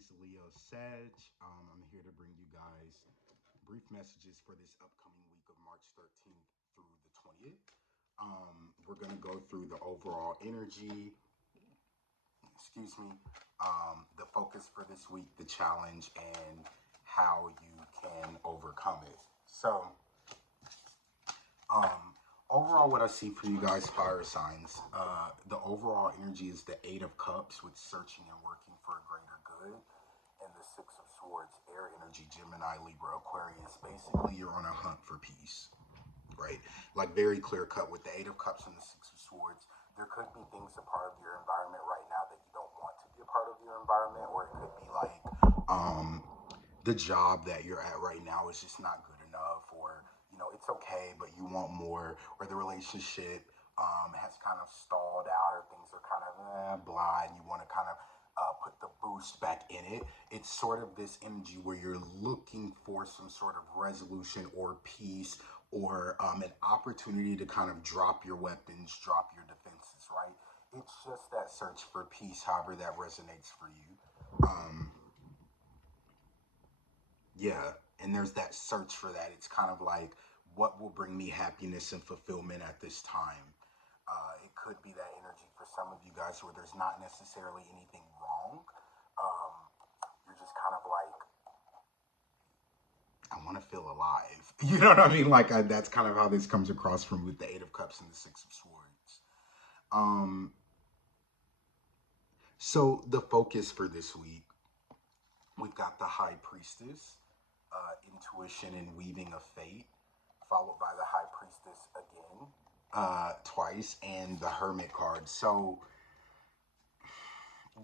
Aries, Leo, Sag. I'm here to bring you guys brief messages for this upcoming week of March 13th through the 20th. We're going to go through the overall energy, excuse me, the focus for this week, the challenge, and how you can overcome it. So, um, overall, what I see for you guys, fire signs, the overall energy is the Eight of Cups, with searching and working for a greater good, and the Six of Swords, air energy, Gemini, Libra, Aquarius. Basically, you're on a hunt for peace, right? Like very clear cut with the Eight of Cups and the Six of Swords. There could be things a part of your environment right now that you don't want to be a part of your environment, or it could be like the job that you're at right now is just not good enough, or it's okay, but you want more, or the relationship has kind of stalled out, or things are kind of blah, and you want to kind of put the boost back in it. It's sort of this energy where you're looking for some sort of resolution or peace, or an opportunity to kind of drop your weapons, drop your defenses, right? It's just that search for peace, however that resonates for you. Um, yeah, and there's that search for that. It's kind of like, what will bring me happiness and fulfillment at this time? It could be that energy for some of you guys where there's not necessarily anything wrong. Um, you're just kind of like, I want to feel alive. You know what I mean? Like that's kind of how this comes across from with the Eight of Cups and the Six of Swords. Um, so the focus for this week, we've got the High Priestess, intuition and weaving of fate, followed by the High Priestess again, twice, and the Hermit card. So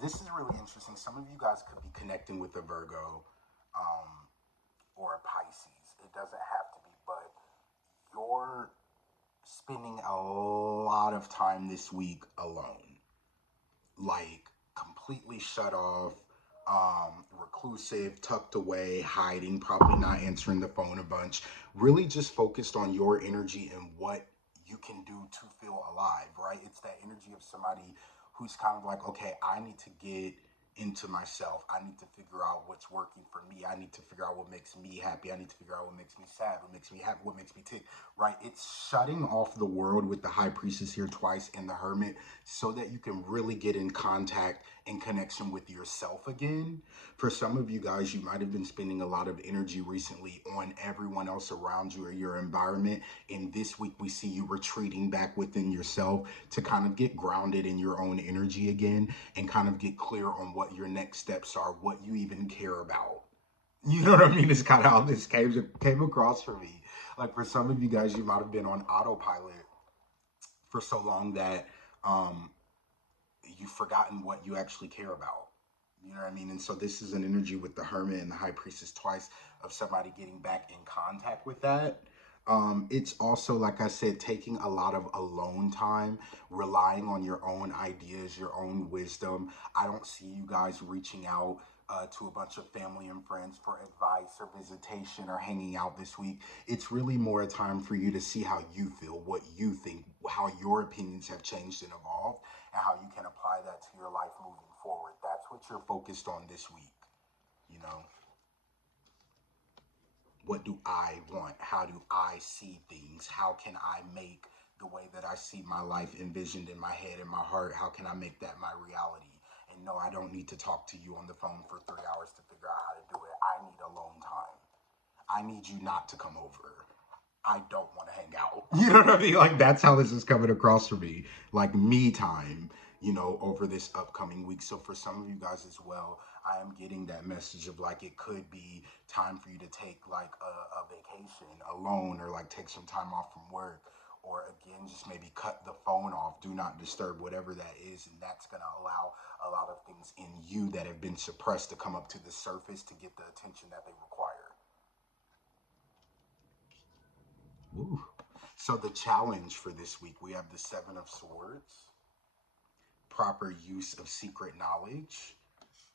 this is really interesting. Some of you guys could be connecting with a Virgo, um, or a Pisces. It doesn't have to be, but you're spending a lot of time this week alone, like completely shut off, reclusive, tucked away, hiding, probably not answering the phone a bunch, really just focused on your energy and what you can do to feel alive, right? It's that energy of somebody who's kind of like, okay, I need to get into myself. I need to figure out what's working for me. I need to figure out what makes me happy. I need to figure out what makes me sad, what makes me happy, what makes me tick, right? It's shutting off the world with the High Priestess here twice and the Hermit, so that you can really get in contact and connection with yourself again. For some of you guys, you might have been spending a lot of energy recently on everyone else around you or your environment. And this week we see you retreating back within yourself to kind of get grounded in your own energy again, and kind of get clear on what your next steps are, what you even care about. You know what I mean? It's kind of how this came across for me. Like for some of you guys, you might have been on autopilot for so long that um, you've forgotten what you actually care about. You know what I mean? And so this is an energy with the Hermit and the High Priestess twice, of somebody getting back in contact with that. It's also, like I said, taking a lot of alone time, relying on your own ideas, your own wisdom. I don't see you guys reaching out to a bunch of family and friends for advice or visitation or hanging out this week. It's really more a time for you to see how you feel, what you think, how your opinions have changed and evolved, and how you can apply that to your life moving forward. That's what you're focused on this week. You know, what do I want? How do I see things? How can I make the way that I see my life envisioned in my head and my heart? How can I make that my reality? And no, I don't need to talk to you on the phone for 3 hours to figure out how to do it. I need alone time. I need you not to come over. I don't want to hang out. You know what I mean? Like that's how this is coming across for me. Like me time, over this upcoming week. So for some of you guys as well, I am getting that message of like it could be time for you to take like a vacation alone, or like take some time off from work, or again just maybe cut the phone off, do not disturb, whatever that is, and that's going to allow a lot of things in you that have been suppressed to come up to the surface to get the attention that they require. Ooh. So the challenge for this week, we have the Seven of Swords, proper use of secret knowledge,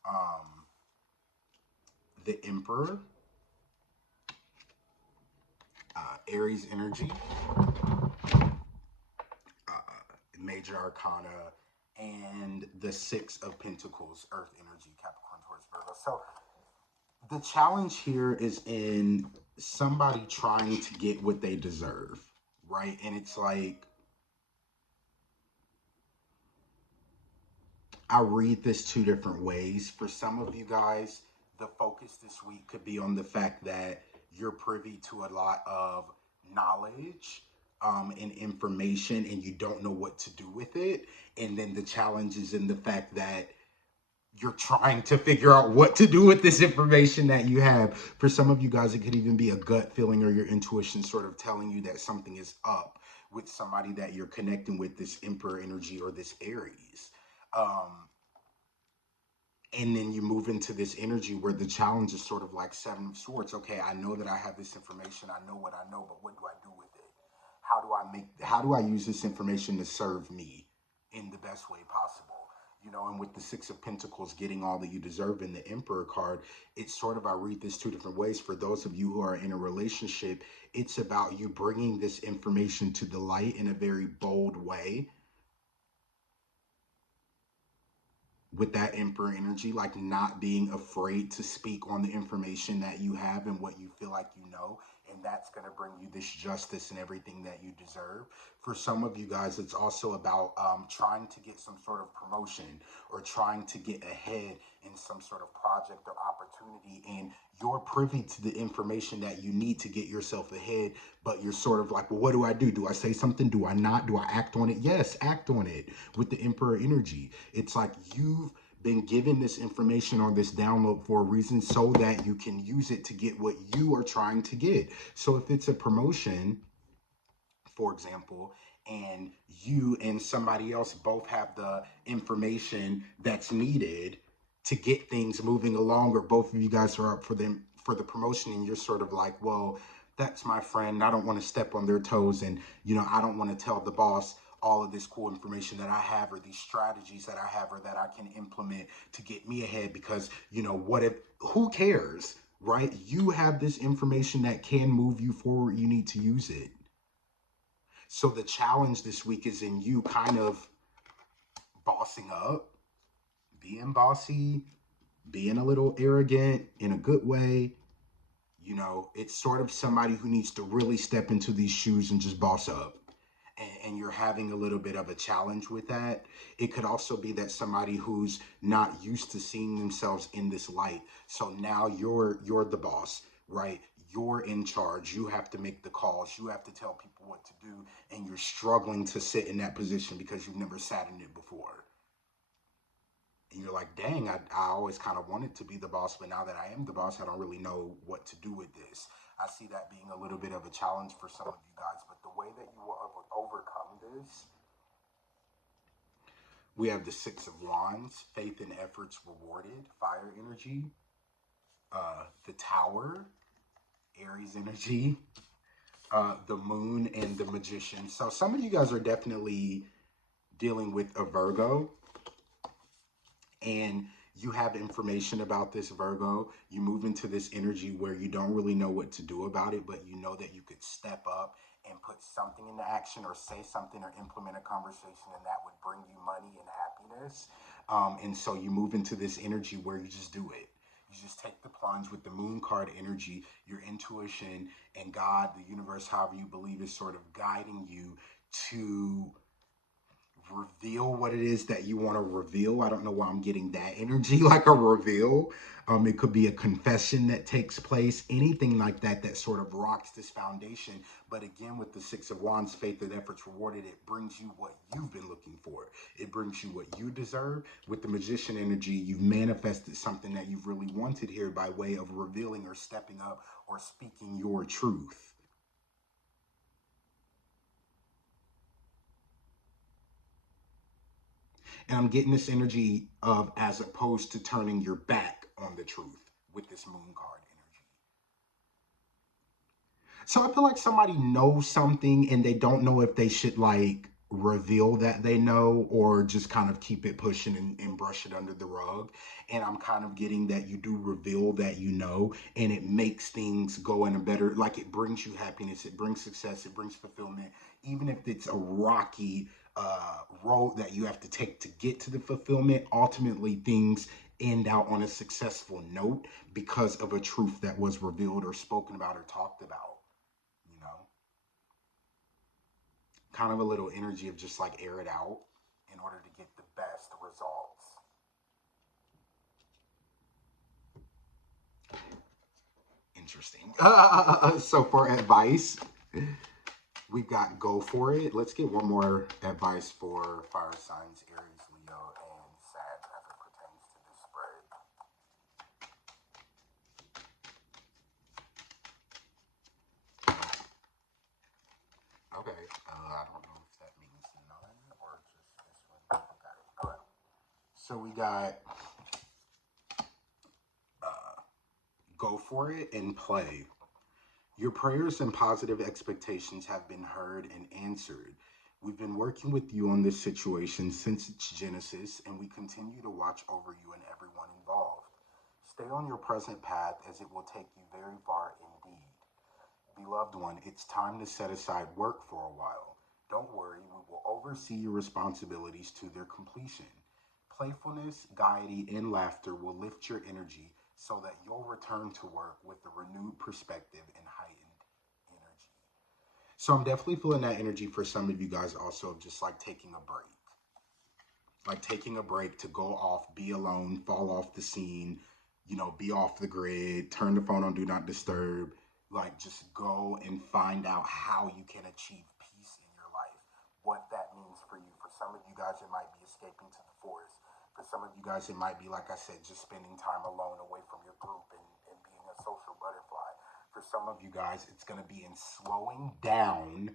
um, the Emperor, Aries energy, Major Arcana, and the Six of Pentacles, Earth energy, Capricorn, Taurus, Virgo. So the challenge here is in somebody trying to get what they deserve, right? And it's like, I read this two different ways. For some of you guys, the focus this week could be on the fact that you're privy to a lot of knowledge and information, and you don't know what to do with it. And then the challenge is in the fact that you're trying to figure out what to do with this information that you have. For some of you guys, it could even be a gut feeling or your intuition sort of telling you that something is up with somebody that you're connecting with, this Emperor energy or this Aries. And then you move into this energy where the challenge is sort of like Seven of Swords. Okay, I know that I have this information. I know what I know, but what do I do with it? How do I use this information to serve me in the best way possible? You know, and with the Six of Pentacles getting all that you deserve in the Emperor card, it's sort of, I read this two different ways. For those of you who are in a relationship, it's about you bringing this information to the light in a very bold way with that Emperor energy, like not being afraid to speak on the information that you have and what you feel like you know. And that's going to bring you this justice and everything that you deserve. For some of you guys, it's also about trying to get some sort of promotion or trying to get ahead in some sort of project or opportunity. And you're privy to the information that you need to get yourself ahead, but you're sort of like, well, what do I do? Do I say something? Do I not? Do I act on it? Yes, act on it with the Emperor energy. It's like you've been given this information or this download for a reason so that you can use it to get what you are trying to get. So if it's a promotion, for example, and you and somebody else both have the information that's needed to get things moving along, or both of you guys are up for them for the promotion, and you're sort of like, well, that's my friend, I don't want to step on their toes, and you know, I don't want to tell the boss all of this cool information that I have or these strategies that I have or that I can implement to get me ahead, because you know, what if, who cares, right? You have this information that can move you forward, you need to use it. So the challenge this week is in you kind of bossing up, being bossy, being a little arrogant in a good way. You know, it's sort of somebody who needs to really step into these shoes and just boss up. And you're having a little bit of a challenge with that. It could also be that somebody who's not used to seeing themselves in this light. So now you're the boss, right? You're in charge. You have to make the calls. You have to tell people what to do. And you're struggling to sit in that position because you've never sat in it before. And you're like, dang, I always kind of wanted to be the boss, but now that I am the boss, I don't really know what to do with this. I see that being a little bit of a challenge for some of you guys, but the way that you will overcome this, we have the Six of Wands, faith and efforts rewarded, fire energy, the Tower, Aries energy, the Moon, and the Magician. So some of you guys are definitely dealing with a Virgo, and you have information about this Virgo. You move into this energy where you don't really know what to do about it, but you know that you could step up and put something into action or say something or implement a conversation, and that would bring you money and happiness. And so you move into this energy where you just do it. You just take the plunge with the Moon card energy, your intuition, and God, the universe, however you believe, is sort of guiding you to reveal what it is that you want to reveal. I don't know why I'm getting that energy like a reveal. It could be a confession that takes place, anything like that that sort of rocks this foundation. But again, with the Six of Wands, faith and efforts rewarded, it brings you what you've been looking for. It brings you what you deserve. With the Magician energy, you've manifested something that you've really wanted here by way of revealing or stepping up or speaking your truth. And I'm getting this energy of as opposed to turning your back on the truth with this Moon card energy. So I feel like somebody knows something and they don't know if they should like reveal that they know or just kind of keep it pushing and brush it under the rug. And I'm kind of getting that you do reveal that you know, and it makes things go in a better, like it brings you happiness, it brings success, it brings fulfillment, even if it's a rocky road that you have to take to get to the fulfillment. Ultimately, things end out on a successful note because of a truth that was revealed or spoken about or talked about, you know? Kind of a little energy of just like air it out in order to get the best results. Interesting. So for advice, we've got go for it. Let's get one more advice for fire signs, Aries, Leo, and Sag as it pertains to this spread. Okay. I don't know if that means none or just this one. Got it. All right. So we got go for it and play. Your prayers and positive expectations have been heard and answered. We've been working with you on this situation since its genesis, and we continue to watch over you and everyone involved. Stay on your present path as it will take you very far indeed. Beloved one, it's time to set aside work for a while. Don't worry, we will oversee your responsibilities to their completion. Playfulness, gaiety, and laughter will lift your energy so that you'll return to work with a renewed perspective and heightened energy. So I'm definitely feeling that energy for some of you guys also of just like taking a break. Like taking a break to go off, be alone, fall off the scene, be off the grid, turn the phone on do not disturb, like just go and find out how you can achieve peace in your life, what that means for you. For some of you guys, it might be escaping to the forest. For some of you guys, it might be, like I said, just spending time alone away from your group and being a social butterfly. For some of you guys, it's going to be in slowing down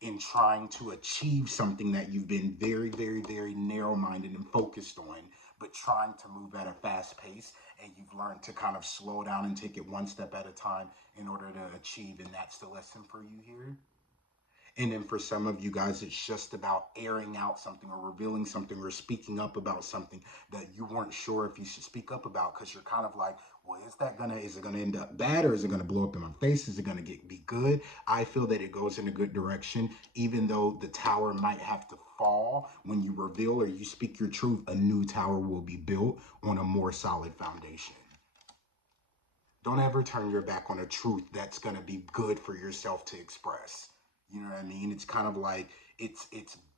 in trying to achieve something that you've been very, very, very narrow minded and focused on, but trying to move at a fast pace. And you've learned to kind of slow down and take it one step at a time in order to achieve. And that's the lesson for you here. And then for some of you guys, it's just about airing out something or revealing something or speaking up about something that you weren't sure if you should speak up about because you're kind of like, well, is it gonna end up bad or is it gonna blow up in my face? Is it gonna be good? I feel that it goes in a good direction, even though the tower might have to fall when you reveal or you speak your truth. A new tower will be built on a more solid foundation. Don't ever turn your back on a truth that's going to be good for yourself to express. You know what I mean? It's kind of like it's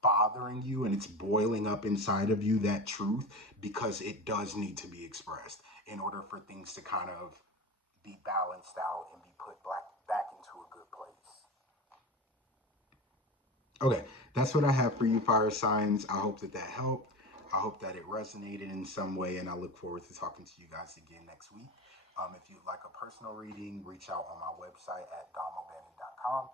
bothering you and it's boiling up inside of you, that truth, because it does need to be expressed in order for things to kind of be balanced out and be put back into a good place. Okay, that's what I have for you, fire signs. I hope that helped. I hope that it resonated in some way, and I look forward to talking to you guys again next week. If you'd like a personal reading, reach out on my website at domobannon.com.